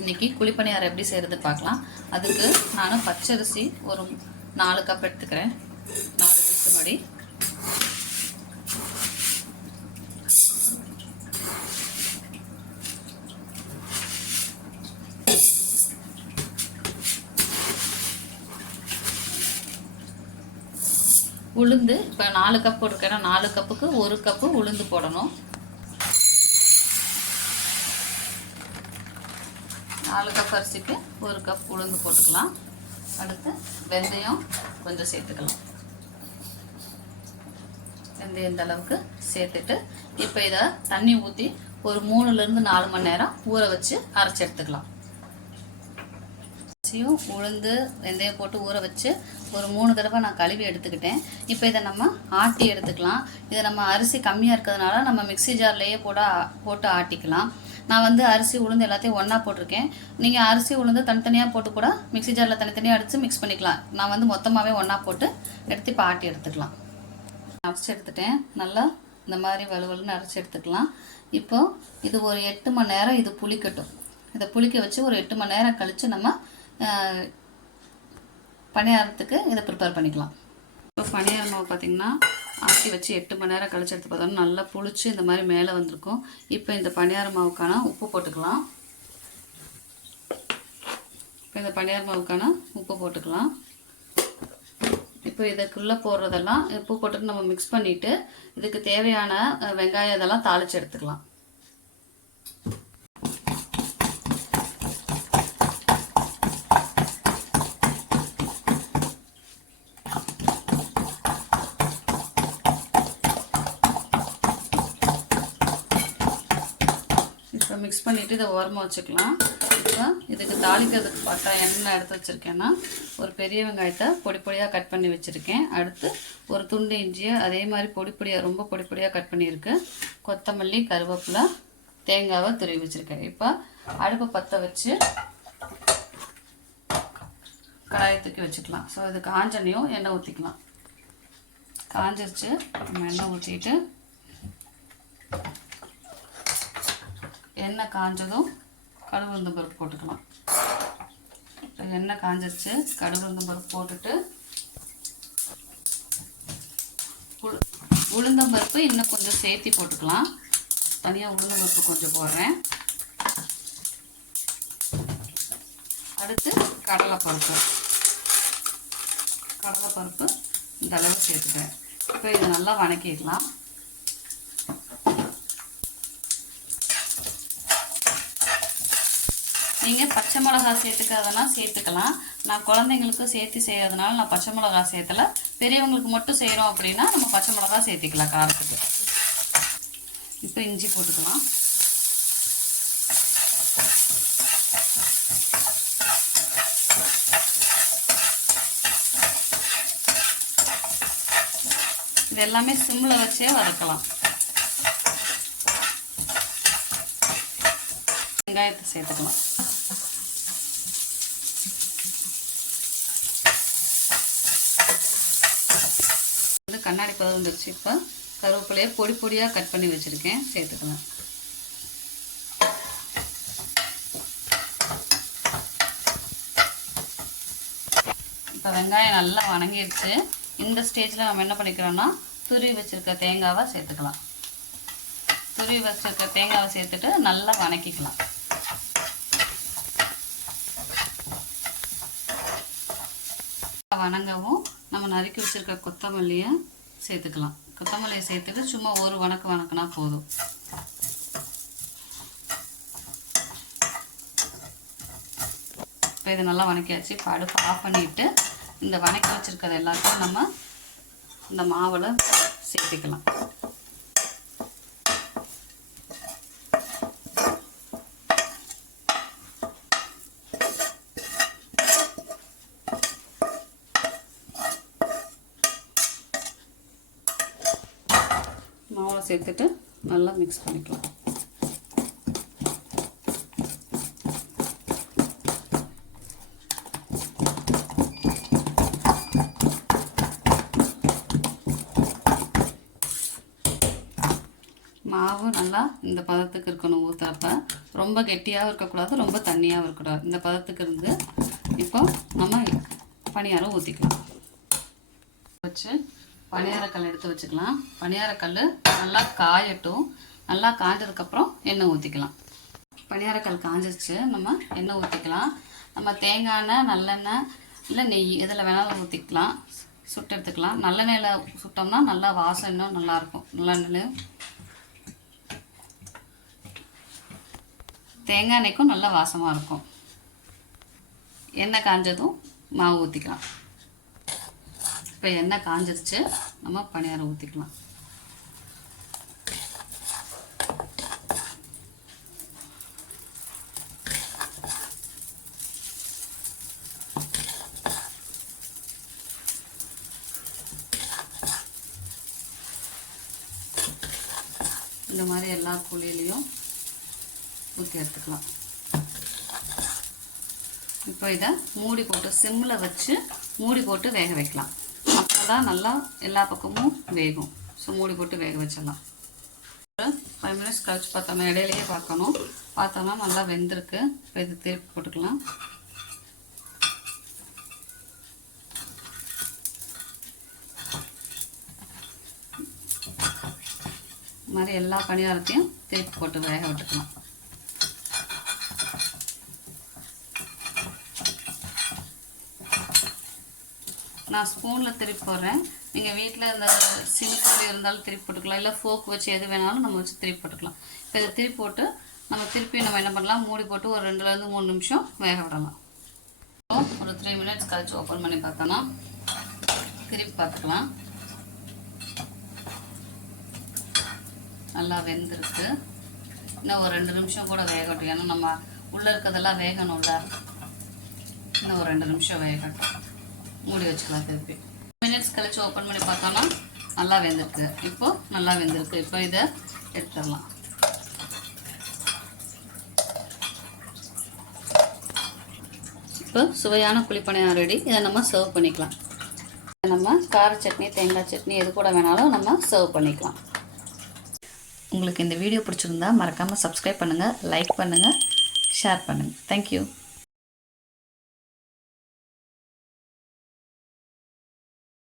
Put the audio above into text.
இன்றைக்கி குழிப்பணியாரம் எப்படி செய்கிறது பார்க்கலாம். அதுக்கு நான் பச்சரிசி ஒரு 4 கப் எடுத்துக்கிறேன். 4 விசுபடி. உளுந்து இப்போ 4 கப் போட்டிருக்கேன்னா 4 கப்புக்கு 1 கப்பு உளுந்து போடணும். 4 கப் அரிசிக்கு 1 கப் உளுந்து போட்டுக்கலாம். அடுத்து வெந்தயம் கொஞ்சம் சேர்த்துக்கலாம். வெந்தயம் இந்த அளவுக்கு சேர்த்துட்டு இப்போ இதை தண்ணி ஊற்றி ஒரு 3லேருந்து 4 மணி நேரம் ஊற வச்சு அரைச்சி எடுத்துக்கலாம். அரிசியும் உளுந்து வெந்தயம் போட்டு ஊற வச்சு ஒரு 3 தடவை நான் கழுவி எடுத்துக்கிட்டேன். இப்போ இதை நம்ம ஆட்டி எடுத்துக்கலாம். இதை நம்ம அரிசி கம்மியாக இருக்கிறதுனால நம்ம மிக்ஸி ஜார்லேயே போட்டு ஆட்டிக்கலாம். நான் அரிசி உளுந்து எல்லாத்தையும் ஒன்றா போட்டிருக்கேன். நீங்கள் அரிசி உளுந்து தனித்தனியாக போட்டு கூட மிக்ஸி ஜாரில் தனித்தனியாக அடித்து மிக்ஸ் பண்ணிக்கலாம். நான் மொத்தமாகவே ஒன்றா போட்டு எடுத்து இப்போ ஆட்டி எடுத்துக்கலாம். அரைச்சி எடுத்துட்டேன். நல்லா இந்த மாதிரி வலுவலுன்னு அரைச்சி எடுத்துக்கலாம். இப்போது இது ஒரு 8 மணி நேரம் இது புளிக்கட்டும். இதை புளிக்க வச்சு ஒரு 8 மணி நேரம் கழித்து நம்ம பணியாரத்துக்கு இதை ப்ரிப்பேர் பண்ணிக்கலாம். இப்போ பணியார மாவு பார்த்திங்கன்னா ஆக்கி வச்சு 8 மணி நேரம் கழிச்சு எடுத்து பார்த்தோம்னா நல்லா புளிச்சு இந்த மாதிரி மேலே வந்திருக்கும். இப்போ இந்த பணியார மாவுக்கான உப்பு போட்டுக்கலாம். உப்பு போட்டுக்கலாம். இப்போ இதுக்குள்ளே போடுறதெல்லாம் உப்பு போட்டுட்டு நம்ம மிக்ஸ் பண்ணிவிட்டு இதுக்கு தேவையான வெங்காயம் இதெல்லாம் தாளித்து எடுத்துக்கலாம். இப்போ மிக்ஸ் பண்ணிவிட்டு இதை ஓரமாக வச்சுக்கலாம். இப்போ இதுக்கு தாளிக்கிறதுக்கு பார்த்தா எண்ணெய் எடுத்து வச்சுருக்கேன்னா ஒரு பெரிய வெங்காயத்தை பொடி பொடியாக கட் பண்ணி வச்சுருக்கேன். அடுத்து ஒரு துண்டு இஞ்சியை அதே மாதிரி ரொம்ப பொடி பொடியாக கட் பண்ணியிருக்கு. கொத்தமல்லி, கருவேப்பிலை, தேங்காவை துருவி வச்சுருக்கேன். இப்போ அடுப்பை பற்ற வச்சு கடாயை தூக்கி வச்சுக்கலாம். ஸோ இது காஞ்சனையும் எண்ணெய் ஊற்றிக்கலாம். காஞ்சிருச்சு. நம்ம எண்ணெய் ஊற்றிட்டு எண்ணெய் காஞ்சதும் கடுகு உளுந்தம் பருப்பு போட்டுக்கலாம். இப்போ எண்ணெய் காஞ்சிருச்சு. கடுகு உளுந்தம் பருப்பு போட்டுட்டு உளுந்தம் பருப்பு இன்னும் கொஞ்சம் சேர்த்தி போட்டுக்கலாம். தனியாக உளுந்தம் பருப்பு கொஞ்சம் போடுறேன். அடுத்து கடலைப்பருப்பு இந்த அளவு சேர்த்துக்கிறேன். இப்போ இது நல்லா வணக்கிடலாம். நீங்கள் பச்சை மிளகா சேர்த்துக்கிறதுனா சேர்த்துக்கலாம். நான் குழந்தைங்களுக்கு சேர்த்து செய்கிறதுனால நான் பச்சை மிளகா சேர்த்தலை. பெரியவங்களுக்கு மட்டும் செய்கிறோம் அப்படின்னா நம்ம பச்சை மிளகா சேர்த்திக்கலாம் காரத்துக்கு. இப்போ இஞ்சி போட்டுக்கலாம். இது எல்லாமே சிம்மில் வச்சே வதக்கலாம். வெங்காயத்தை சேர்த்துக்கலாம். கண்ணாடி பதம் வந்துருச்சு. இப்போ கருவேப்பிலையை பொடி பொடியாக கட் பண்ணி வச்சுருக்கேன், சேர்த்துக்கலாம். இப்போ வெங்காயம் நல்லா வணங்கிடுச்சு. இந்த ஸ்டேஜில் நம்ம என்ன பண்ணிக்கிறோன்னா துருவி வச்சுருக்க தேங்காவை சேர்த்துக்கலாம். துருவி வச்சுருக்க தேங்காவை சேர்த்துட்டு நல்லா வணக்கிக்கலாம். வணங்கவும் நம்ம நறுக்கி வச்சுருக்க கொத்தமல்லியை சேர்த்துக்கலாம். கொத்தமல்லியை சேர்த்துட்டு சும்மா ஒரு வணக்கினா போதும். இப்போ இது நல்லா வணக்கியாச்சு. இப்போ அடுப்பு ஆஃப் பண்ணிவிட்டு இந்த வணக்கி வச்சுருக்கிறது எல்லாத்தையும் நம்ம இந்த மாவில் சேர்த்துக்கலாம். மாவை சேர்த்துட்டு நல்லா மிக்ஸ் பண்ணிக்கலாம். மாவு மாவு நல்லா இந்த பதத்துக்கு இருக்கணும். ஊற்றப்ப ரொம்ப கெட்டியாகவும் இருக்கக்கூடாது, ரொம்ப தண்ணியாகவும் இருக்கக்கூடாது. இந்த பதத்துக்கு இருந்து இப்போ நம்ம பணியாரம் ஊற்றிக்கலாம். வச்சு பணியாரக்கல் எடுத்து வச்சுக்கலாம். பணியாரக்கல் நல்லா காயட்டும். நல்லா காய்ஞ்சதுக்கப்புறம் எண்ணெய் ஊற்றிக்கலாம். பணியாரக்கல் காஞ்சிருச்சு, நம்ம எண்ணெய் ஊற்றிக்கலாம். நம்ம தேங்காய் எண்ணெய், நல்லெண்ணெய் இல்லை நெய் எதில் வேணாலும் ஊற்றிக்கலாம், சுட்டு எடுத்துக்கலாம். நல்லெண்ணெயில் சுட்டோம்னா நல்லா வாசம் இன்னும் நல்லாயிருக்கும். நல்லெண்ணெய் தேங்காய் எண்ணெய்க்கும் நல்லா வாசமாக இருக்கும். எண்ணெய் காஞ்சதும் மாவு ஊற்றிக்கலாம். இப்போ எண்ணெய் காஞ்சிருச்சு, நம்ம பணியாரம் ஊற்றிக்கலாம். இந்த மாதிரி எல்லா குழியிலையும் ஊற்றி எடுத்துக்கலாம். இப்போ இதை மூடி போட்டு சிம்மில் வச்சு மூடி போட்டு வேக வைக்கலாம். அப்போ தான் நல்லா எல்லா பக்கமும் வேகும். ஸோ மூடி போட்டு வேக வச்சிடலாம். 5 மினிட்ஸ் கழிச்சு பார்த்தோம்னா இடையிலேயே பார்க்கணும். பார்த்தோம்னா நல்லா வெந்திருக்கு. இப்போ இது திருப்பி போட்டுக்கலாம். இது மாதிரி எல்லா பணியாரத்தையும் திருப்பி போட்டு வேக விட்டுக்கலாம். நான் ஸ்பூனில் திருப்பி போடுறேன். நீங்கள் வீட்டில் இந்த சிலுக்கல் இருந்தாலும் திருப்பி போட்டுக்கலாம், இல்லை ஃபோக் வச்சு எது வேணாலும் நம்ம வச்சு திருப்பி போட்டுக்கலாம். இப்போ இதை திருப்பி போட்டு திருப்பி நம்ம என்ன பண்ணலாம், மூடி போட்டு ஒரு 2லேருந்து 3 நிமிஷம் வேக விடலாம். ஒரு 3 மினிட்ஸ் கழிச்சு ஓப்பன் பண்ணி பார்த்தோன்னா திருப்பி பார்த்துக்கலாம். நல்லா வெந்திருக்கு. இன்னும் ஒரு 2 நிமிஷம் கூட வேகட்டும். ஏன்னா நம்ம உள்ளே இருக்கிறதெல்லாம் வேகணும்ல. இன்னும் ஒரு 2 நிமிஷம் வேகட்டும். மூடி வச்சுக்கலாம். திருப்பி 2 மினிட்ஸ் கழிச்சு ஓப்பன் பண்ணி பார்த்தோன்னா நல்லா வெந்திருக்கு. இப்போ நல்லா வெந்திருக்கு. இப்போ இதை எடுத்துடலாம். இப்போ சுவையான குழிப்பணியாரம் ரெடி. இதை நம்ம சர்வ் பண்ணிக்கலாம். நம்ம கார சட்னி, தேங்காய் சட்னி எது கூட வேணாலும் நம்ம சர்வ் பண்ணிக்கலாம். உங்களுக்கு இந்த வீடியோ பிடிச்சிருந்தா மறக்காமல் சப்ஸ்கிரைப் பண்ணுங்கள், லைக் பண்ணுங்கள், ஷேர் பண்ணுங்கள். தேங்க்யூ.